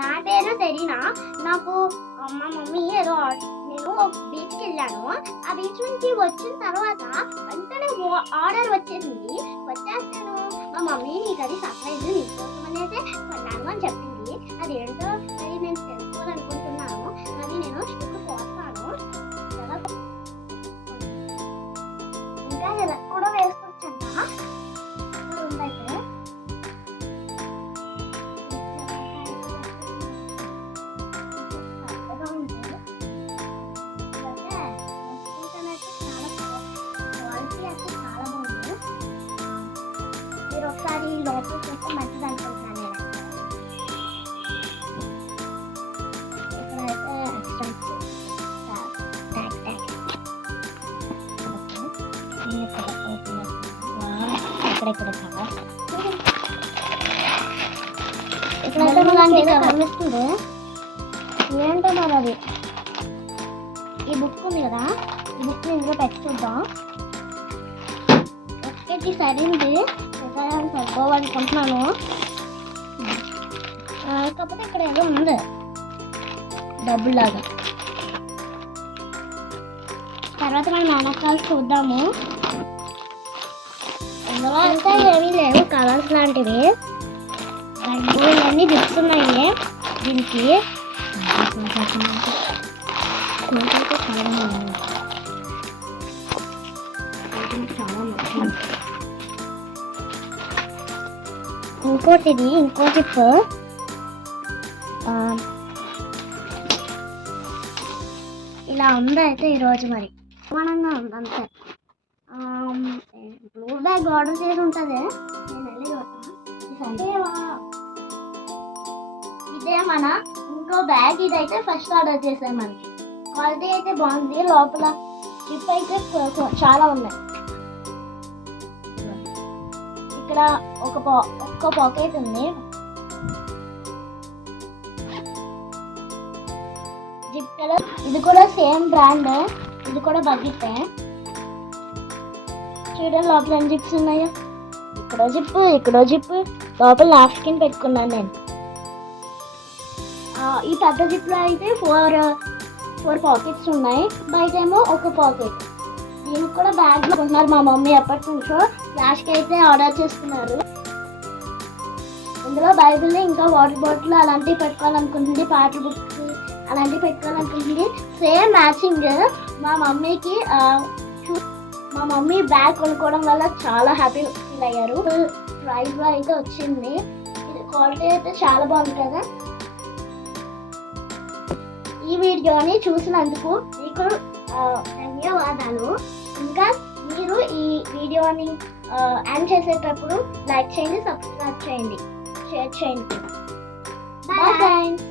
నా పేరు తెరీనా. నాకు మా మమ్మీ ఏదో నేను ఒక బీచ్కి వెళ్ళాను. ఆ బీచ్ నుంచి వచ్చిన తర్వాత వెంటనే ఆర్డర్ వచ్చేసింది. వచ్చేస్తాను మా మమ్మీ నీకు అది సర్ప్రైజ్ నీకోసం అనేసి కొన్నాను అని చెప్పింది. అది ఏంటో అది నేను తెలుసుకోవాలనుకుంటున్నాను. అది నేను ఇప్పుడు పోస్తాను. ఇంకా ఇలా కూడా వేసుకోవచ్చంట. ఉందైతే మీరు ఒకసారి లోపల చేస్తే మంచిది అనుకుంటున్నాను నేను. ఇక్కడైతే ఇక్కడైతే మనకి కనిపిస్తుంది ఏంటో మరి అది. ఈ బుక్ ఉంది కదా, ఈ బుక్ ఇందులో పెట్టి చూద్దాం. ఒక్కటి సరైంది సరిపోవాలనుకుంటున్నాను. కాకపోతే ఇక్కడ ఏదో ఉంది డబ్బులాగా. తర్వాత మనం వెనకాల చూద్దాము. ఇందులో అంతా ఏమీ లేవు, కలర్స్ లాంటివి. ఇవన్నీ జిప్స్ ఉన్నాయి దీనికి. ఇంకోటిది ఇంకో జిప్. ఇలా ఉంది అయితే ఈరోజు మరి మనంగా ఉంది అంతే. బ్లూ బ్యాగ్ ఆర్డర్ చేసి ఉంటుంది. నేను వెళ్ళి ఇదే మన ఇంకో బ్యాగ్. ఇదైతే ఫస్ట్ ఆర్డర్ చేసాను. మనకి క్వాలిటీ అయితే బాగుంది. లోపల జిప్ అయితే చాలా ఉన్నాయి. ఇక్కడ ఒక్క పాకెట్ ఉంది. Zip colour. ఇది కూడా సేమ్ బ్రాండ్. ఇది కూడా బడ్జెట్. చూడండి లోపల ఎన్ని జిప్స్ ఉన్నాయో. ఇక్కడో జిప్, ఇక్కడో జిప్. లోపల నాప్కిన్ పెట్టుకున్నాను నేను. ఈ పెద్ద జిప్లో అయితే ఫోర్ పాకెట్స్ ఉన్నాయి. బయట ఏమో ఒక పాకెట్. దీనికి కూడా బ్యాగ్ అనుకుంటున్నారు మా మమ్మీ ఎప్పటి నుంచో. లాస్ట్కి అయితే ఆర్డర్ చేసుకున్నారు. ఇందులో బైబిల్ ఇంకా వాటర్ బాటిల్ అలాంటివి పెట్టుకోవాలనుకుంటుంది. పాటల బుక్స్ అలాంటివి పెట్టుకోవాలనుకుంటుంది. Same matching. మా మమ్మీకి మా మమ్మీ బ్యాగ్ కొనుక్కోవడం వల్ల చాలా హ్యాపీ ఫీల్ అయ్యారు. ప్రైజ్లో అయితే వచ్చింది. ఇది క్వాలిటీ అయితే చాలా బాగుంది కదా. ఈ వీడియోని చూసినందుకు మీకు ధన్యవాదాలు. ఇంకా మీరు ఈ వీడియోని ఎండ్ చేసేటప్పుడు లైక్ చేయండి, సబ్స్క్రైబ్ చేయండి, షేర్ చేయండి. Bye friends.